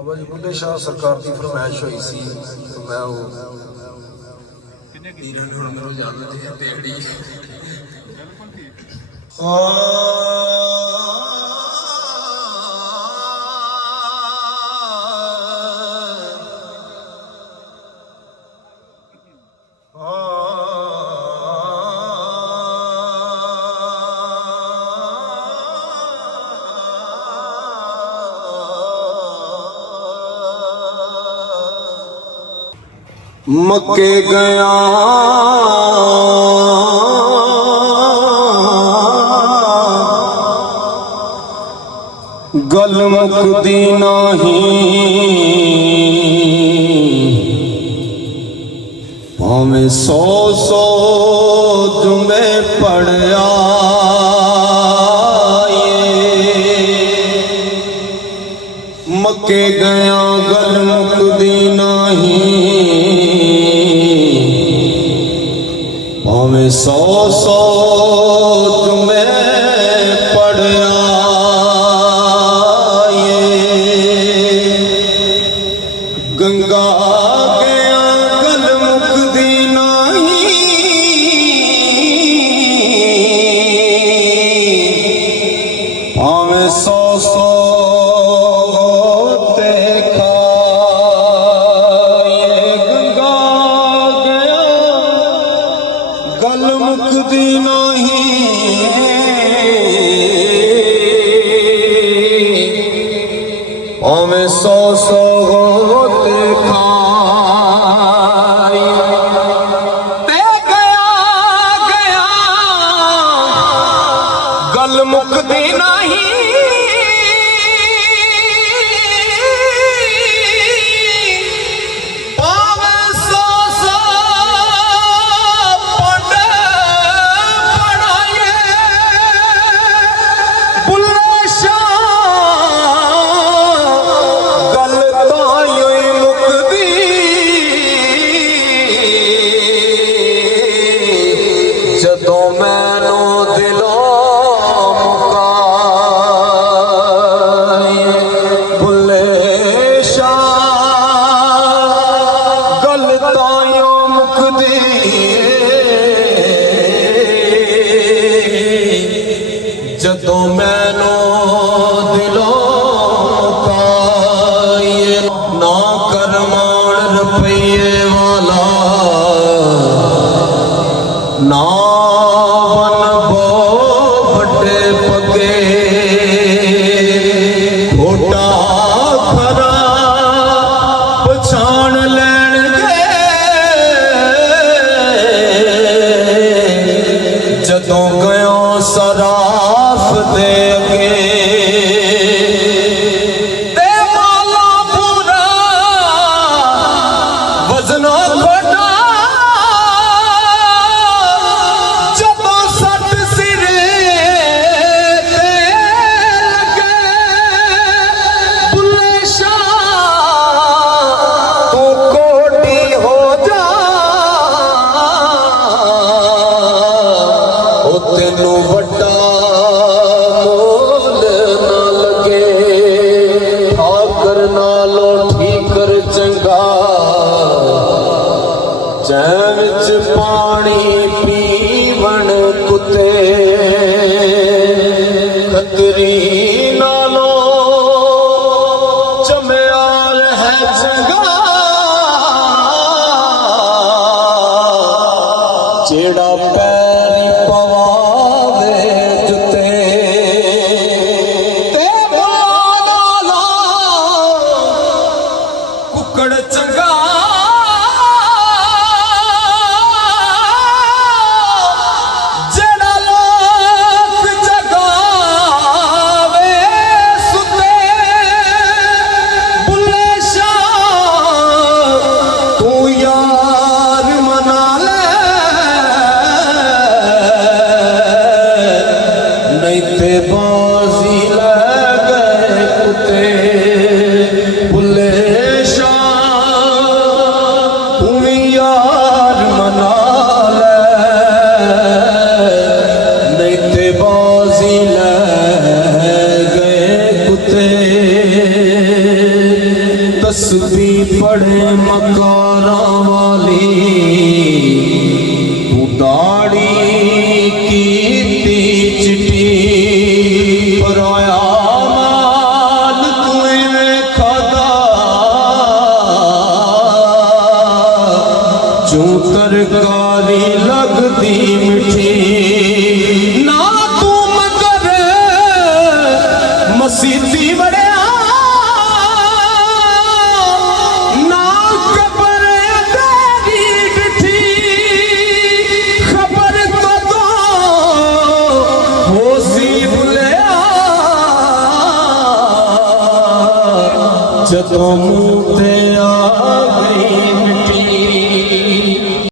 बाबा जी बुल्ले शाह सरकार की फरमाइश हुई सी तो मैं वो अंदरों जाने मक्के गया गल मुकदी नहीं भावें 100 जुमे पढ़िया मक्के गया गल मुकदी नहीं भावें 100 जुमे पढ़िया गंगा गया गल मुकदी नहीं भावें 100 गल मुकदी नहीं भावें 100 होते खाई ते गया गल मुकदी नहीं जदों मैनू दिलों पाए ना करमान रुपये वाला ना बनबो बड़े पगे खोटा खरा पछाण लैणगे जदों गया सरा दे अगे ते माला पूरा वजना खोटा जब सट सिरे ते लगे बुल्ले शाह तू कोटी हो जा ओ तेनू वड्डा जैविच पानी पीवण कुत्ते खतरी नालो चम्याल है चंगा जेड़ा पैरी पवावे जुते ते नालो कुकड़ चंगा बाजी ले गए कुत्ते बुल्ले शाह तस्बीह पढ़े मकारा वाली तू दाढ़ी कीती चिट्टी पराया माल तू इवें खादा जो तरकारी लगदी मिठी ना तू मगर मसीती बड़े ना कबर तेरी डिठी खबर तो दो हो सी भुलिया जदों